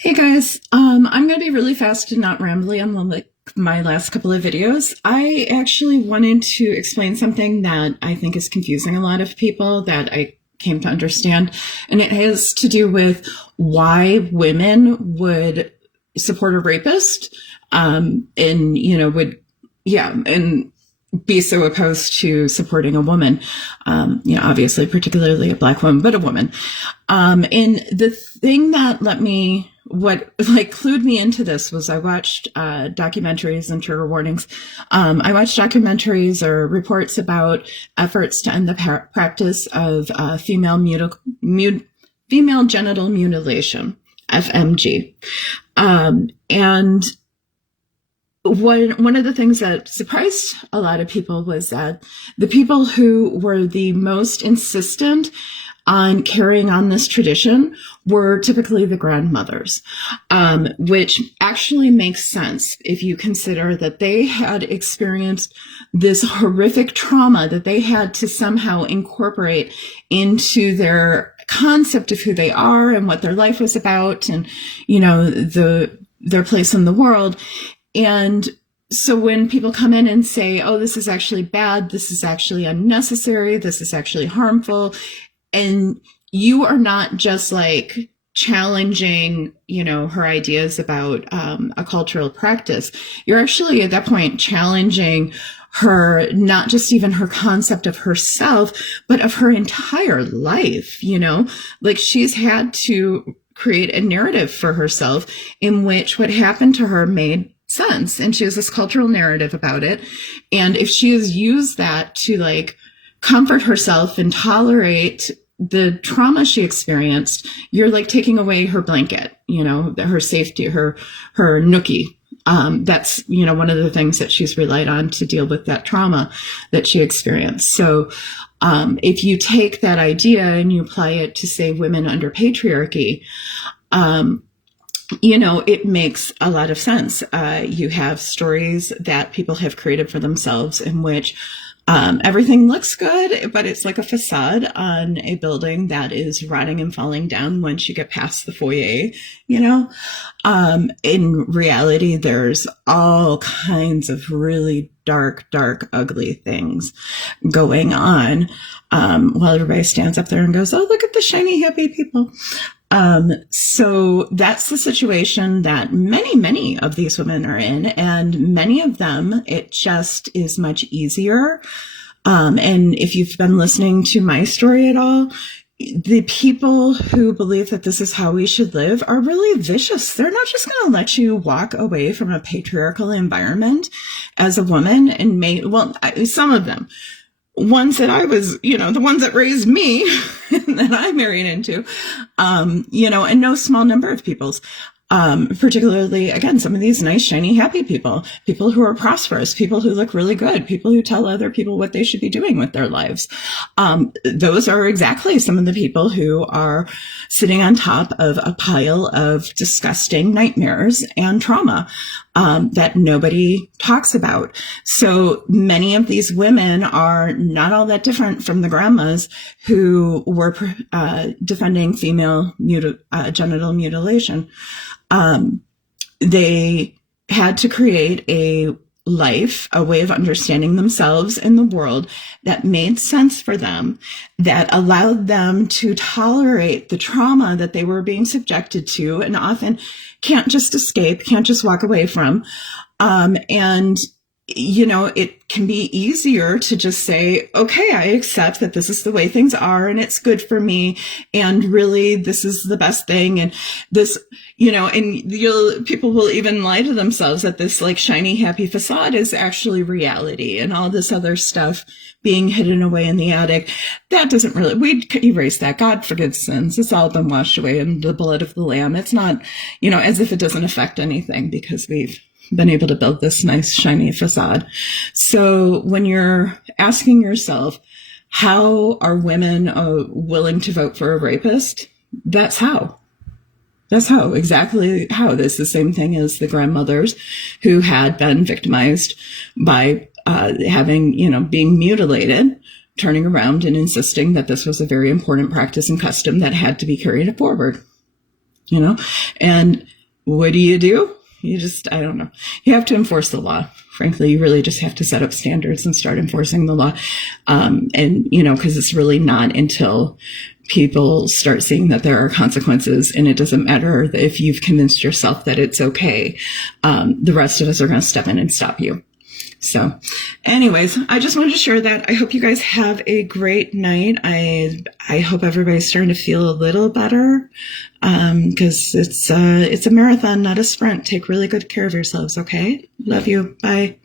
Hey guys, I'm going to be really fast and not rambly on my last couple of videos. I actually wanted to explain something that I think is confusing a lot of people that I came to understand, and it has to do with why women would support a rapist, and and be so opposed to supporting a woman, obviously, particularly a Black woman, but a woman. And the thing that clued me into this was I watched documentaries and trigger warnings. I watched documentaries or reports about efforts to end the practice of female genital mutilation, FMG. And one of the things that surprised a lot of people was that the people who were the most insistent on carrying on this tradition were typically the grandmothers, which actually makes sense if you consider that they had experienced this horrific trauma that they had to somehow incorporate into their concept of who they are and what their life was about, and their place in the world. And so when people come in and say, oh, this is actually bad, this is actually unnecessary, this is actually harmful, and you are not just like challenging, her ideas about a cultural practice, you're actually at that point challenging her, not just even her concept of herself, but of her entire life. Like she's had to create a narrative for herself in which what happened to her made sense, and she has this cultural narrative about it. And if she has used that to comfort herself and tolerate the trauma she experienced, you're taking away her blanket, her safety, her nookie. That's one of the things that she's relied on to deal with that trauma that she experienced. So if you take that idea and you apply it to, say, women under patriarchy, it makes a lot of sense. You have stories that people have created for themselves in which everything looks good, but it's like a facade on a building that is rotting and falling down once you get past the foyer, In reality, there's all kinds of really dark, ugly things going on, while everybody stands up there and goes, oh, look at the shiny, happy people. So that's the situation that many of these women are in, and many of them, it just is much easier. And if you've been listening to my story at all, the people who believe that this is how we should live are really vicious. They're not just going to let you walk away from a patriarchal environment as a woman and some of them. Ones that I was, the ones that raised me that I married into, and no small number of people's, particularly, again, some of these nice, shiny, happy people who are prosperous, people who look really good, people who tell other people what they should be doing with their lives. Those are exactly some of the people who are sitting on top of a pile of disgusting nightmares and trauma that nobody talks about. So many of these women are not all that different from the grandmas who were defending female genital mutilation. They had to create a life, a way of understanding themselves in the world that made sense for them, that allowed them to tolerate the trauma that they were being subjected to and often can't just escape, can't just walk away from. It can be easier to just say, okay, I accept that this is the way things are and it's good for me. And really, this is the best thing. And this, people will even lie to themselves that this shiny, happy facade is actually reality, and all this other stuff being hidden away in the attic. That doesn't really, we'd erase that. God forgives sins. It's all been washed away in the blood of the Lamb. It's not, as if it doesn't affect anything because we've been able to build this nice, shiny facade. So when you're asking yourself, how are women willing to vote for a rapist? That's how. Exactly how. This is the same thing as the grandmothers who had been victimized by being mutilated, turning around and insisting that this was a very important practice and custom that had to be carried forward. you know? And what do? You just, I don't know. You have to enforce the law. Frankly, you really just have to set up standards and start enforcing the law. And, you know, because it's really not until people start seeing that there are consequences, and it doesn't matter if you've convinced yourself that it's okay. The rest of us are going to step in and stop you. So anyways, I just wanted to share that. I hope you guys have a great night. I hope everybody's starting to feel a little better, because it's a marathon, not a sprint. Take really good care of yourselves. Okay. Love you. Bye.